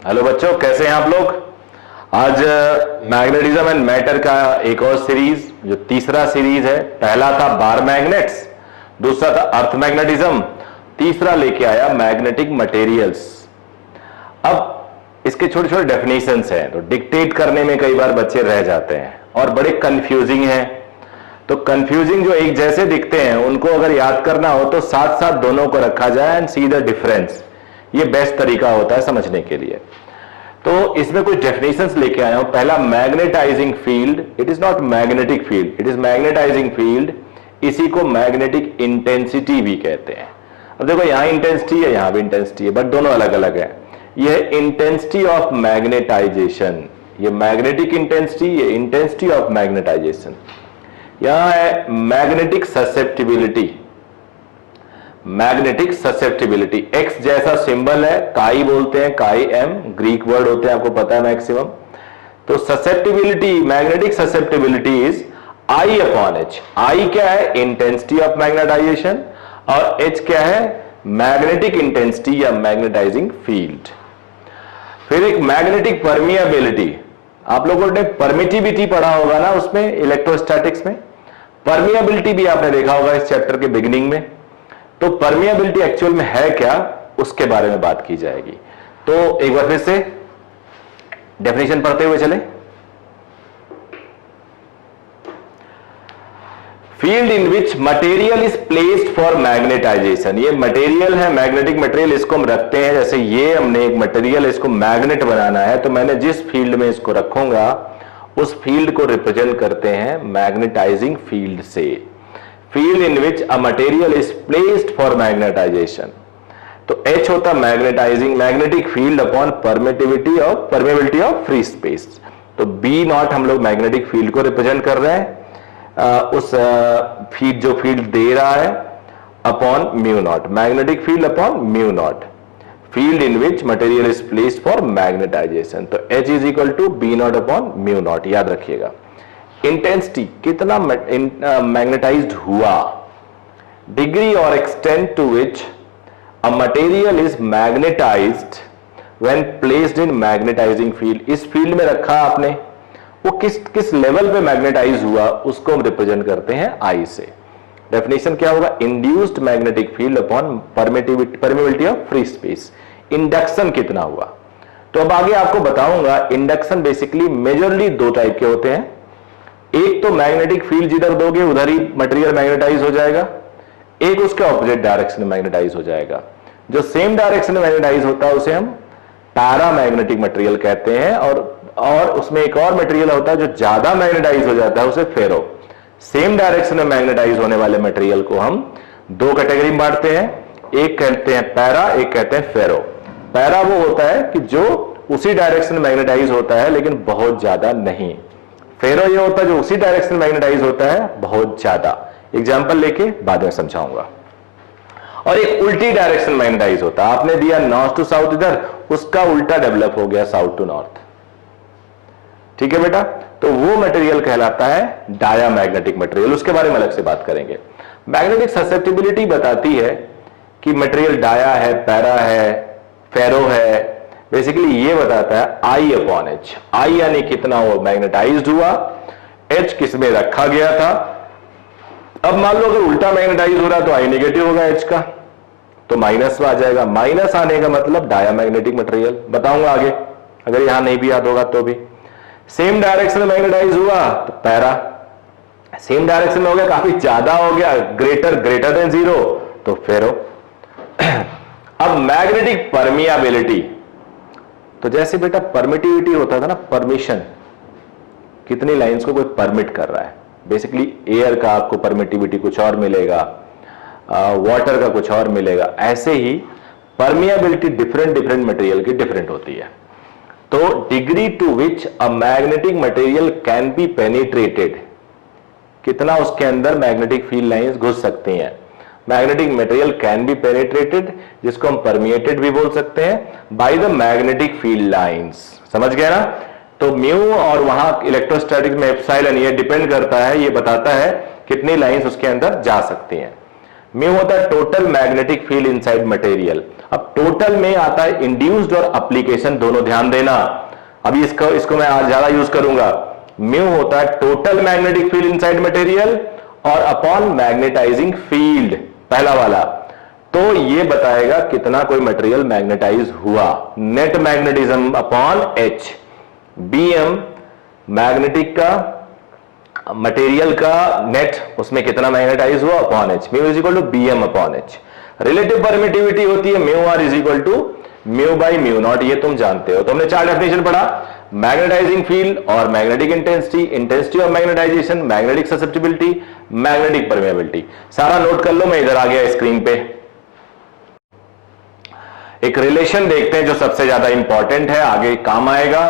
Hello बच्चों, कैसे हैं आप लोग। आज मैग्नेटिज्म एंड मैटर का एक और सीरीज, जो तीसरा सीरीज है। पहला था बार मैग्नेट्स, दूसरा था अर्थ मैग्नेटिज्म, तीसरा लेके आया मैग्नेटिक मटेरियल्स। अब इसके छोटे छोटे डेफिनेशंस हैं, तो डिक्टेट करने में कई बार बच्चे रह जाते हैं और बड़े कंफ्यूजिंग हैं। तो कंफ्यूजिंग जो एक जैसे दिखते हैं उनको अगर याद करना हो तो साथ साथ दोनों को रखा जाए एंड सी द डिफरेंस। ये बेस्ट तरीका होता है समझने के लिए। तो इसमें कुछ डेफिनेशंस लेके आया हूं। पहला, magnetising field. It is not magnetic field, it is magnetising field. इसी को मैग्नेटिक इंटेंसिटी भी कहते हैं। अब देखो, यहां इंटेंसिटी है, यहां भी इंटेंसिटी है, बट दोनों अलग अलग है। यह इंटेंसिटी ऑफ मैग्नेटाइजेशन, ये मैग्नेटिक इंटेंसिटी, ये इंटेंसिटी ऑफ मैग्नेटाइजेशन। यहां है magnetic susceptibility. Magnetic susceptibility, x जैसा सिंबल है, काई बोलते हैं, काई एम, ग्रीक वर्ड होते हैं, आपको पता है मैक्सिमम। तो susceptibility, magnetic susceptibility is I upon H. I क्या है? Intensity of magnetisation. और एच क्या है? मैग्नेटिक इंटेंसिटी या मैग्नेटाइजिंग फील्ड। फिर एक मैग्नेटिक परमिएबिलिटी। आप लोगों ने परमिटिविटी पढ़ा होगा ना उसमें, इलेक्ट्रोस्टैटिक्स में। परमिएबिलिटी भी आपने देखा होगा इस चैप्टर के बिगिनिंग में। तो परमिएबिलिटी एक्चुअल में है क्या, उसके बारे में बात की जाएगी। तो एक बार फिर से डेफिनेशन पढ़ते हुए चले। Field in which material is placed for magnetisation. ये मटेरियल है, मैग्नेटिक मटेरियल, इसको हम रखते हैं। जैसे ये हमने एक मटेरियल, इसको मैग्नेट बनाना है, तो मैंने जिस फील्ड में इसको रखूंगा उस फील्ड को रिप्रेजेंट करते हैं मैग्नेटाइजिंग फील्ड से। Field in which a material is placed for magnetisation. तो H होता magnetising, magnetic field upon permittivity of free space. तो B नॉट हम लोग मैग्नेटिक फील्ड को रिप्रेजेंट कर रहे हैं, उस फील्ड जो फील्ड दे रहा है, upon mu naught, magnetic field upon mu naught. Field in which material is placed for magnetisation. तो H is equal to B naught upon mu naught, याद रखिएगा। इंटेंसिटी, कितना मैग्नेटाइज्ड हुआ। डिग्री और extent to which a material is magnetised when placed in magnetising field. इस field में रखा आपने, वो किस लेवल पे मैग्नेटाइज हुआ, उसको हम रिप्रेजेंट करते हैं I से। डेफिनेशन क्या होगा? Induced magnetic field upon permittivity of free space. Induction कितना हुआ। तो अब आगे आपको बताऊंगा। इंडक्शन बेसिकली मेजरली दो टाइप के होते हैं। एक तो मैग्नेटिक फील्ड जिधर दोगे उधर ही मटेरियल मैग्नेटाइज हो जाएगा, एक उसके ऑपोजिट डायरेक्शन में मैग्नेटाइज हो जाएगा। जो सेम डायरेक्शन में मैग्नेटाइज होता है उसे हम पैरामैग्नेटिक मटेरियल कहते हैं। और उसमें एक और मटेरियल होता है जो ज्यादा मैग्नेटाइज हो जाता है, उसे फेरो। सेम डायरेक्शन में मैग्नेटाइज होने वाले मटेरियल को हम दो कैटेगरी में बांटते हैं, एक कहते हैं पैरा, एक कहते हैं फेरो। पैरा वो होता है कि जो उसी डायरेक्शन में मैग्नेटाइज होता है लेकिन बहुत ज्यादा नहीं। फेरो ये होता है जो उसी डायरेक्शन में मैग्नेटाइज होता है बहुत ज्यादा। एग्जांपल लेके बाद में समझाऊंगा। और एक उल्टी डायरेक्शन मैग्नेटाइज होता है। आपने दिया नॉर्थ टू साउथ इधर, उसका उल्टा डेवलप हो गया साउथ टू नॉर्थ। ठीक है बेटा। तो वो मटेरियल कहलाता है डायामैग्नेटिक मटेरियल, उसके बारे में अलग से बात करेंगे। मैग्नेटिक ससेप्टिबिलिटी बताती है कि मटेरियल डाया है, पैरा है, फेरो है। बेसिकली ये बताता है I अपॉन एच। I यानी कितना वो मैग्नेटाइज्ड हुआ, H किस में रखा गया था। अब मान लो अगर उल्टा मैग्नेटाइज हो रहा तो I नेगेटिव होगा H का, तो माइनस में आ जाएगा। माइनस आने का मतलब डायामैग्नेटिक मटेरियल, बताऊंगा आगे अगर यहां नहीं भी याद होगा तो भी। सेम डायरेक्शन में मैग्नेटाइज हुआ तो पैरा, सेम डायरेक्शन में हो गया, काफी ज्यादा हो गया, ग्रेटर देन जीरो, तो फेरो। अब मैग्नेटिक परमिएबिलिटी, तो जैसे बेटा परमिटिविटी होता था ना, परमिशन, कितनी लाइंस को कोई परमिट कर रहा है। बेसिकली एयर का आपको परमिटिविटी कुछ और मिलेगा, वाटर का कुछ और मिलेगा। ऐसे ही परमिएबिलिटी डिफरेंट मटेरियल की डिफरेंट होती है। तो degree to which a magnetic material can be penetrated, कितना उसके अंदर मैग्नेटिक फील्ड लाइंस घुस सकती हैं। Magnetic material can be penetrated, जिसको हम परमिएटेड भी बोल सकते हैं, by the magnetic field lines. समझ गया ना। तो म्यू और वहां इलेक्ट्रोस्टैटिक में एप्सिलॉन, ये डिपेंड करता है, ये बताता है कितनी लाइंस उसके अंदर जा सकती हैं। म्यू होता है total magnetic field inside material, अब टोटल में आता है इंड्यूस्ड और एप्लीकेशन दोनों, ध्यान देना। अभी इसको मैं आज ज्यादा यूज करूंगा। म्यू होता है total magnetic field inside material और अपॉन मैग्नेटाइजिंग फील्ड, पहला वाला। तो ये बताएगा कितना कोई मटेरियल मैग्नेटाइज हुआ, net magnetism upon H. BM magnetic का, मटेरियल का नेट, उसमें कितना मैग्नेटाइज हुआ upon H, mu is equal to BM upon H. Relative permittivity होती है mu R is equal to mu by mu naught, ये तुम जानते हो। तुमने 4 डेफिनेशन पढ़ा, मैग्नेटाइजिंग फील्ड और magnetic intensity, intensity of magnetisation, magnetic susceptibility, magnetic permeability. सारा नोट कर लो, मैं इधर आ गया स्क्रीन पे। एक रिलेशन देखते हैं जो सबसे ज्यादा इंपॉर्टेंट है, आगे काम आएगा।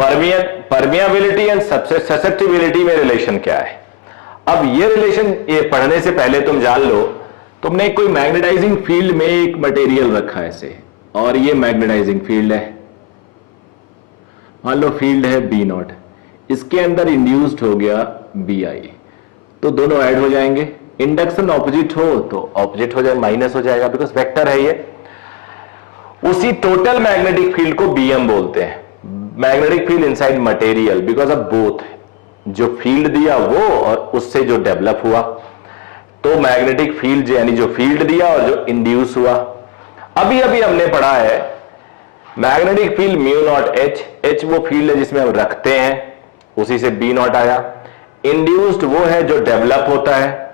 परमिएबिलिटी एंड ससेप्टिबिलिटी में रिलेशन क्या है। अब ये रिलेशन ये पढ़ने से पहले तुम जान लो, तुमने कोई मैग्नेटाइजिंग फील्ड में एक मटेरियल रखा है ऐसे, और ये मैग्नेटाइजिंग फील्ड है, मान लो फील्ड है बी नॉट, इसके अंदर इंड्यूस्ड हो गया बी आई, तो दोनों ऐड हो जाएंगे। इंडक्शन ऑपोजिट हो तो ऑपोजिट हो जाएगा, माइनस हो जाएगा, बिकॉज वेक्टर है ये। उसी टोटल मैग्नेटिक फील्ड को बीएम बोलते हैं, magnetic field inside material, because of both, जो फील्ड दिया वो और उससे जो डेवलप हुआ। तो मैग्नेटिक फील्ड यानी जो फील्ड दिया और जो इंड्यूस हुआ। अभी अभी हमने पढ़ा है magnetic field mu naught H, H वो फील्ड है जिसमें हम रखते हैं, उसी से बी नॉट आया। इंड्यूस्ड वो है जो डेवलप होता है,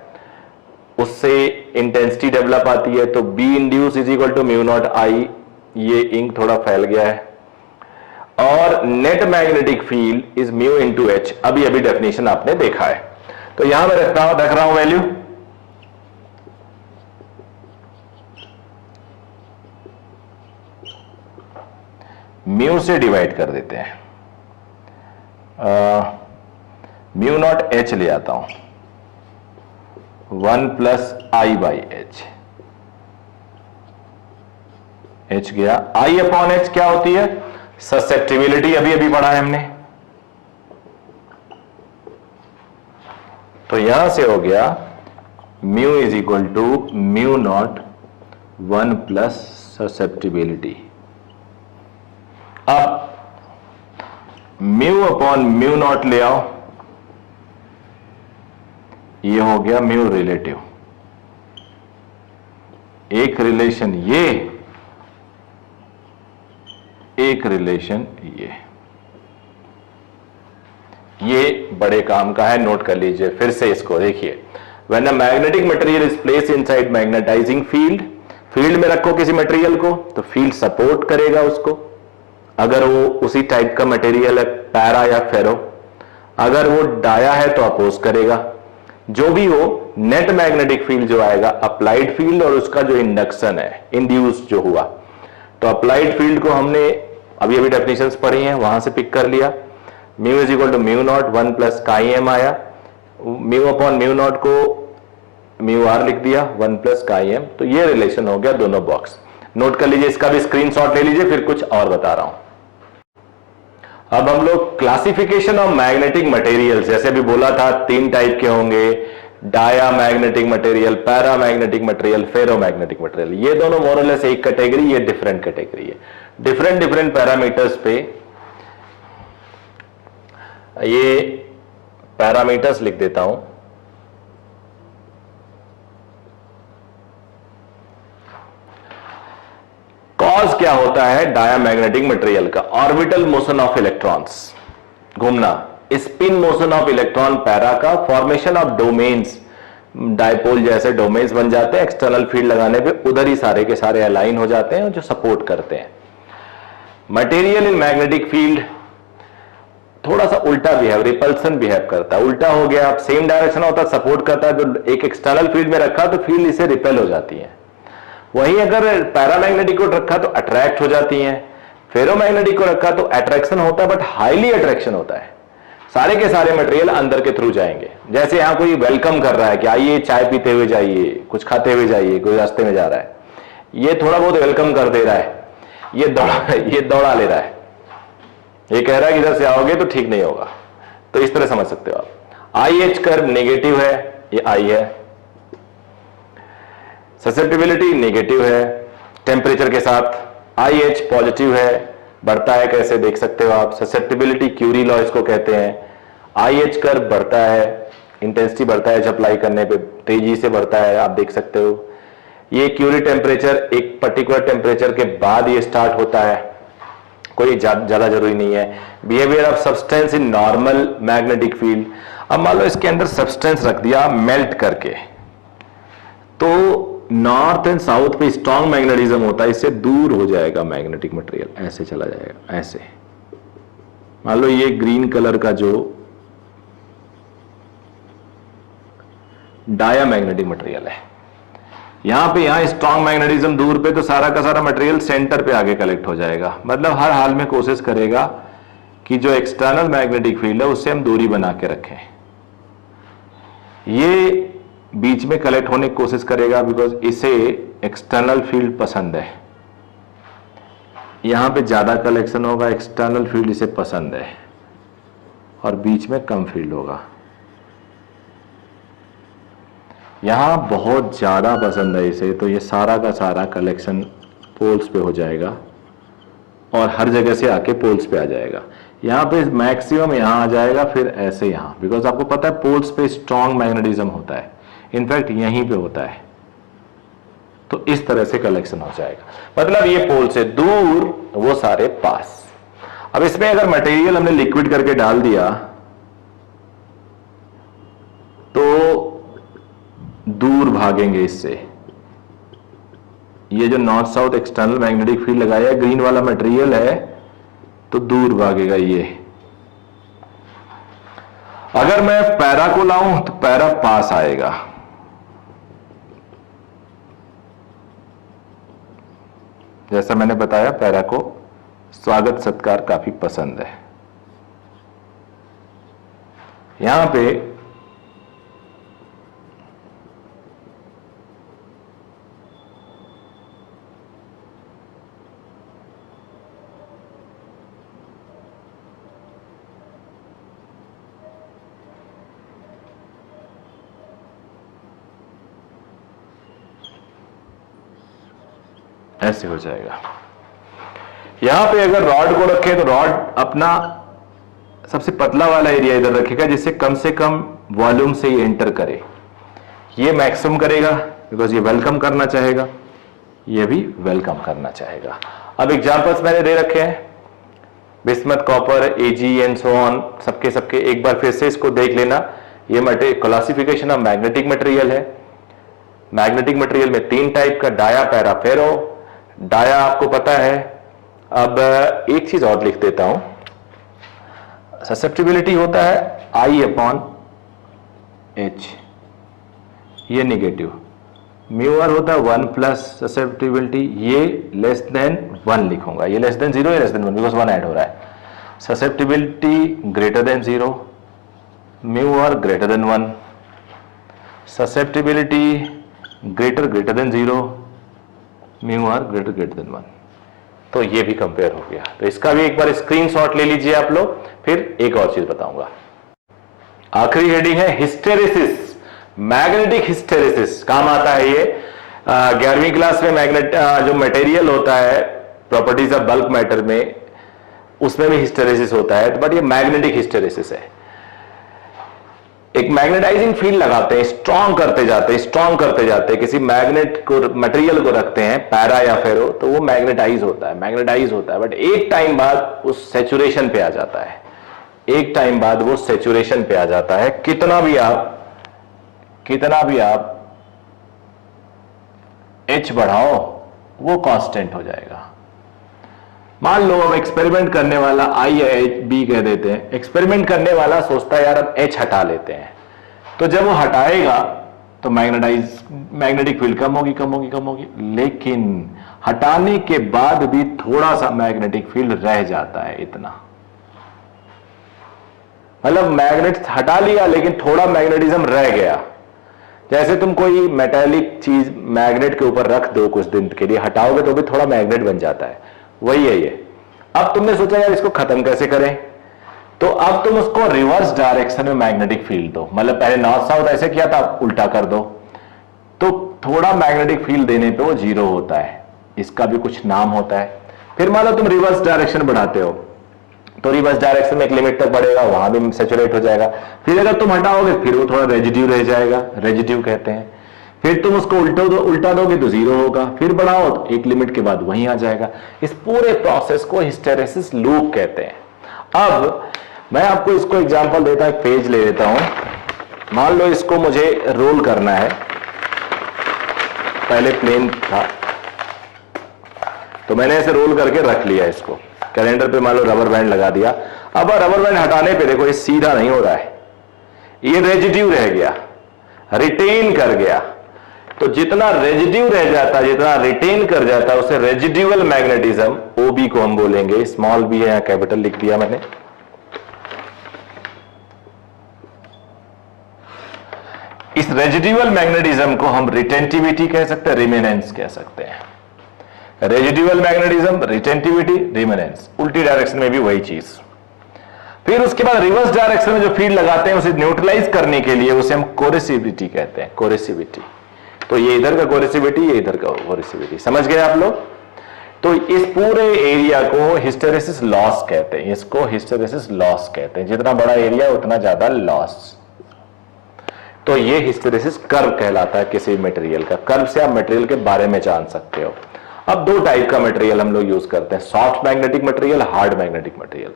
उससे इंटेंसिटी डेवलप आती है, तो B induced is equal to mu naught I. ये इंक थोड़ा फैल गया है। और net magnetic field is mu into H, अभी अभी डेफिनेशन आपने देखा है। तो यहां मैं रख रहा हूं वैल्यू, म्यू से डिवाइड कर देते हैं, म्यू नॉट एच ले आता हूं, 1 plus I by H, H गया, आई अपॉन एच क्या होती है, ससेप्टिबिलिटी, अभी अभी पढ़ा है हमने। तो यहां से हो गया mu is equal to mu naught 1 plus susceptibility. अब म्यू अपॉन म्यू नॉट ले आओ, ये हो गया म्यू रिलेटिव। एक रिलेशन ये, एक रिलेशन ये बड़े काम का है, नोट कर लीजिए फिर से इसको। देखिए, when a magnetic material is placed inside magnetising field, field में रखो किसी मटेरियल को तो फील्ड सपोर्ट करेगा उसको, अगर वो उसी टाइप का मटेरियल है, पैरा या फेरो। अगर वो डाया है तो अपोज करेगा। जो भी हो, नेट मैग्नेटिक फील्ड जो आएगा, अप्लाइड फील्ड और उसका जो इंडक्शन है, इंड्यूस जो हुआ। तो अप्लाइड फील्ड को हमने अभी अभी डेफिनेशंस पढ़ी हैं, वहां से पिक कर लिया। Mu is equal to mu naught 1 plus chi M आया, म्यू अपॉन म्यू नॉट को म्यू आर लिख दिया 1 प्लस काई एम। तो ये रिलेशन हो गया दोनों बॉक्स। नोट कर लीजिए, इसका भी स्क्रीनशॉट ले लीजिए, फिर कुछ और बता रहा हूं। अब हम लोग क्लासिफिकेशन ऑफ मैग्नेटिक मटेरियल्स, जैसे भी बोला था 3 टाइप के होंगे, diamagnetic material, paramagnetic material, ferromagnetic material. ये दोनों मोरलेस एक कैटेगरी, ये डिफरेंट कैटेगरी है। डिफरेंट डिफरेंट पैरामीटर्स पे ये पैरामीटर्स लिख देता हूं। कॉज क्या होता है डायामैग्नेटिक मटेरियल का, ऑर्बिटल मोशन ऑफ इलेक्ट्रॉन्स, घूमना, spin motion of electron para का, फॉर्मेशन ऑफ डोमेन्स, डायपोल जैसे डोमेन्स बन जाते हैं, एक्सटर्नल फील्ड लगाने पे उधर ही सारे के सारे अलाइन हो जाते हैं जो सपोर्ट करते हैं। मटेरियल इन मैग्नेटिक फील्ड थोड़ा सा उल्टा बिहेव, रिपल्सन बिहेव करता है। उल्टा हो गया, अब सेम डायरेक्शन होता है, सपोर्ट करता है, तो एक एक्सटर्नल फील्ड में रखा तो फील्ड इसे रिपेल हो जाती है। वहीं अगर पैरामैग्नेटिक को रखा तो अट्रैक्ट हो जाती हैं। फेरोमैग्नेटिक को रखा तो अट्रैक्शन होता है, बट हाईली अट्रैक्शन होता है। सारे के सारे मटेरियल अंदर के थ्रू जाएंगे। जैसे यहां कोई वेलकम कर रहा है कि आइए चाय पीते हुए जाइए, कुछ खाते हुए जाइए, कोई रास्ते में जा रहा है, ये थोड़ा बहुत वेलकम कर दे रहा है, ये दौड़ा ले रहा है, ये कह रहा है कि इधर से आओगे तो ठीक नहीं होगा। तो इस तरह समझ सकते हो आप। आई एच कर्व नेगेटिव है, ये आई है, ससेप्टिबिलिटी नेगेटिव है, टेम्परेचर के साथ। IH पॉजिटिव है, बढ़ता है कैसे देख सकते हो आप, ससेप्टिबिलिटी क्यूरी लॉ इसको कहते हैं। IH कर्व बढ़ता है, इंटेंसिटी बढ़ता है, जब अप्लाई करने पे तेजी से बढ़ता है, आप देख सकते हो। ये क्यूरी टेम्परेचर एक पर्टिकुलर टेम्परेचर के बाद ये स्टार्ट होता है, कोई ज्यादा जरूरी नहीं है। Behaviour of substance in normal magnetic field, अब मान लो इसके अंदर सब्सटेंस रख दिया मेल्ट करके, तो नॉर्थ एंड साउथ पे स्ट्रॉन्ग मैग्नेटिज्म होता है, इससे दूर हो जाएगा मैग्नेटिक मटेरियल, ऐसे चला जाएगा ऐसे। मान लो ये ग्रीन कलर का जो डायामैग्नेटिक मटेरियल है, यहां स्ट्रॉन्ग मैग्नेटिज्म दूर पे, तो सारा का सारा मटेरियल सेंटर पे आगे कलेक्ट हो जाएगा। मतलब हर हाल में कोशिश करेगा कि जो एक्सटर्नल मैग्नेटिक फील्ड है उससे हम दूरी बना के रखें। ये बीच में कलेक्ट होने की कोशिश करेगा बिकॉज इसे एक्सटर्नल फील्ड पसंद है, यहां पे ज्यादा कलेक्शन होगा, एक्सटर्नल फील्ड इसे पसंद है, और बीच में कम फील्ड होगा। यहां बहुत ज्यादा पसंद है इसे, तो ये सारा का सारा कलेक्शन पोल्स पे हो जाएगा और हर जगह से आके पोल्स पे आ जाएगा। यहां पे मैक्सिमम यहां आ जाएगा, फिर ऐसे यहां, बिकॉज आपको पता है पोल्स पे स्ट्रॉन्ग मैग्नेटिज्म होता है, इनफैक्ट यहीं पे होता है, तो इस तरह से कलेक्शन हो जाएगा। मतलब ये पोल से दूर, वो सारे पास। अब इसमें अगर मटेरियल हमने लिक्विड करके डाल दिया तो दूर भागेंगे इससे। ये जो north south external magnetic field लगाया है, ग्रीन वाला मटेरियल है, तो दूर भागेगा ये। अगर मैं पैरा को लाऊं तो पैरा पास आएगा, जैसा मैंने बताया पैरा को स्वागत सत्कार काफी पसंद है। यहां पे ऐसे हो जाएगा। यहां पे अगर रॉड को रखें तो रॉड अपना सबसे पतला वाला एरिया इधर रखेगा, जिससे कम से कम वॉल्यूम से ये एंटर करे। ये मैक्सिमम करेगा बिकॉज ये वेलकम करना चाहेगा, ये भी वेलकम करना चाहेगा। अब एग्जांपल्स मैंने दे रखे हैं, bismuth, copper, Ag and so on, सबके एक बार फिर से इसको देख लेना। ये material classification of magnetic material है। मैग्नेटिक मटेरियल में 3 टाइप का, डाया, पैरा, फेरो। डाया आपको पता है। अब एक चीज और लिख देता हूं, ससेप्टिबिलिटी होता है I/H, ये निगेटिव। म्यूआर होता है 1 प्लस ससेप्टिबिलिटी, ये लेस देन 1 लिखूंगा, ये लेस देन 0 या लेस देन 1 बिकॉज 1 ऐड हो रहा है। Susceptibility greater than 0, mu r greater than 1, susceptibility greater than 0, mu r greater than 1। तो ये भी कंपेयर हो गया। तो इसका भी एक बार स्क्रीनशॉट ले लीजिए आप लोग, फिर एक और चीज बताऊंगा। आखिरी हेडिंग है हिस्टेरेसिस, मैग्नेटिक हिस्टेरेसिस। काम आता है ये 11वीं क्लास में। जो मटेरियल होता है, प्रॉपर्टीज ऑफ बल्क मैटर में, उसमें भी हिस्टेरेसिस होता है, बट ये मैग्नेटिक हिस्टेरेसिस है। एक मैग्नेटाइजिंग फील्ड लगाते हैं, स्ट्रॉन्ग करते जाते, किसी मैग्नेट को, मटेरियल को रखते हैं, पैरा या फेरो, तो वो मैग्नेटाइज होता है, बट एक टाइम बाद उस सैचुरेशन पे आ जाता है, कितना भी आप H बढ़ाओ वो कांस्टेंट हो जाएगा। मान लो अब एक्सपेरिमेंट करने वाला I या B कह देते हैं, एक्सपेरिमेंट करने वाला सोचता है यार अब H हटा लेते हैं, तो जब वो हटाएगा तो मैग्नेटिक फील्ड कम होगी, लेकिन हटाने के बाद भी थोड़ा सा मैग्नेटिक फील्ड रह जाता है, इतना। मतलब मैग्नेट हटा लिया लेकिन थोड़ा मैग्नेटिज्म रह गया। जैसे तुम कोई मेटालिक चीज मैग्नेट के ऊपर रख दो कुछ दिन के लिए, हटाओगे तो भी थोड़ा मैग्नेट बन जाता है, वही है ये। अब तुमने सोचा यार इसको खत्म कैसे करें, तो अब तुम उसको रिवर्स डायरेक्शन में मैग्नेटिक फील्ड दो। मतलब पहले नॉर्थ साउथ ऐसे किया था, अब उल्टा कर दो, तो थोड़ा मैग्नेटिक फील्ड देने पे वो 0 होता है। इसका भी कुछ नाम होता है। फिर मान लो तुम रिवर्स डायरेक्शन बढ़ाते हो, तो रिवर्स डायरेक्शन में एक लिमिट तक बढ़ेगा, वहां भी सैचुरेट हो जाएगा। फिर अगर तुम हटाओगे फिर वो थोड़ा रेजिड्यू रह जाएगा, रेजिड्यू कहते हैं। फिर तुम उसको उल्टा दोगे तो जीरो होगा, फिर बढ़ाओ तो एक लिमिट के बाद वहीं आ जाएगा। इस पूरे प्रोसेस को हिस्टेरेसिस लूप कहते हैं। अब मैं आपको इसको एग्जांपल देता हूं, एक पेज ले लेता हूं। मान लो इसको मुझे रोल करना है, पहले प्लेन था तो मैंने ऐसे रोल करके रख लिया इसको, कैलेंडर पे मान लो रबर बैंड लगा दिया। अब रबर बैंड हटाने पे देखो ये सीधा नहीं हो रहा है, ये रेजिड्यू रह गया, रिटेन कर गया। तो जितना रेजिड्यू रह जाता, जितना रिटेन कर जाता, उसे रेजिड्यूअल मैग्नेटिज्म, ओबी को हम बोलेंगे। स्मॉल बी है, यहां कैपिटल लिख दिया मैंने। इस रेजिड्यूअल मैग्नेटिज्म को हम रिटेंटिविटी कह सकते हैं, रिमेनेंस कह सकते हैं। रेजिड्यूअल मैग्नेटिज्म, रिटेंटिविटी, रिमेनेंस, उल्टी डायरेक्शन में भी वही चीज। फिर उसके बाद रिवर्स डायरेक्शन में जो फील्ड लगाते हैं उसे न्यूट्रलाइज करने के लिए उसे हम कोरेसिविटी कहते हैं, कोरेसिविटी। तो ये इधर का कोरेसिविटी, ये इधर का कोरेसिविटी, समझ गए आप लोग? तो इस पूरे एरिया को हिस्टेरेसिस लॉस कहते हैं, इसको हिस्टेरेसिस लॉस कहते हैं। जितना बड़ा एरिया उतना ज्यादा लॉस। तो ये हिस्टेरेसिस कर्व कहलाता है किसी मटेरियल का। कर्व से आप मटेरियल के बारे में जान सकते हो। अब दो टाइप का मटेरियल हम लोग यूज करते हैं, soft magnetic material, hard magnetic material.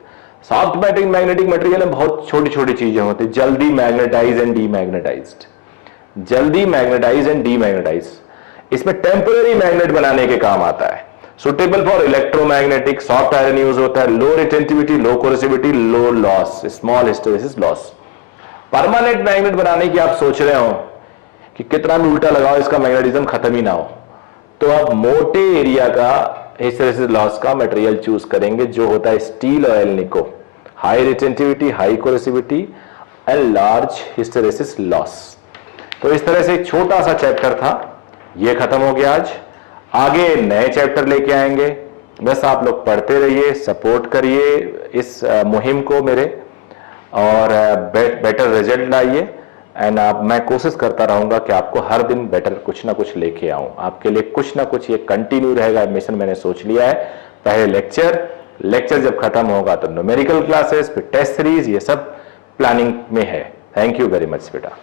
Soft magnetic material में बहुत छोटी छोटी चीजें होती है, जल्दी मैग्नेटाइज एंड डीमैग्नेटाइज्ड, जल्दी मैग्नेटाइज एंड डीमैग्नेटाइज। इसमें टेम्पररी मैग्नेट बनाने के काम आता है। Suitable for electromagnetic, soft iron use होता है, low retentivity, low coercivity, low loss, small hysteresis loss. Permanent magnet बनाने की आप सोच रहे हो कि कितना भी उल्टा लगाओ इसका मैग्नेटिज्म खत्म ही ना हो, तो आप मोटे एरिया का हिस्टेरेसिस लॉस का मटेरियल चूज करेंगे, जो होता है स्टील और alnico. High retentivity, high coercivity and large hysteresis loss. तो इस तरह से एक छोटा सा चैप्टर था, ये खत्म हो गया आज। आगे नए चैप्टर लेके आएंगे। बस आप लोग पढ़ते रहिए, सपोर्ट करिए इस मुहिम को मेरे, और बेटर रिजल्ट लाइए। एंड मैं कोशिश करता रहूंगा कि आपको हर दिन बेटर कुछ ना कुछ लेके आऊं आपके लिए। कुछ ना कुछ ये कंटिन्यू रहेगा, मिशन मैंने सोच लिया है। पहले लेक्चर जब खत्म होगा तो न्यूमेरिकल क्लासेस, फिर टेस्ट सीरीज, ये सब प्लानिंग में है। थैंक यू वेरी मच बेटा।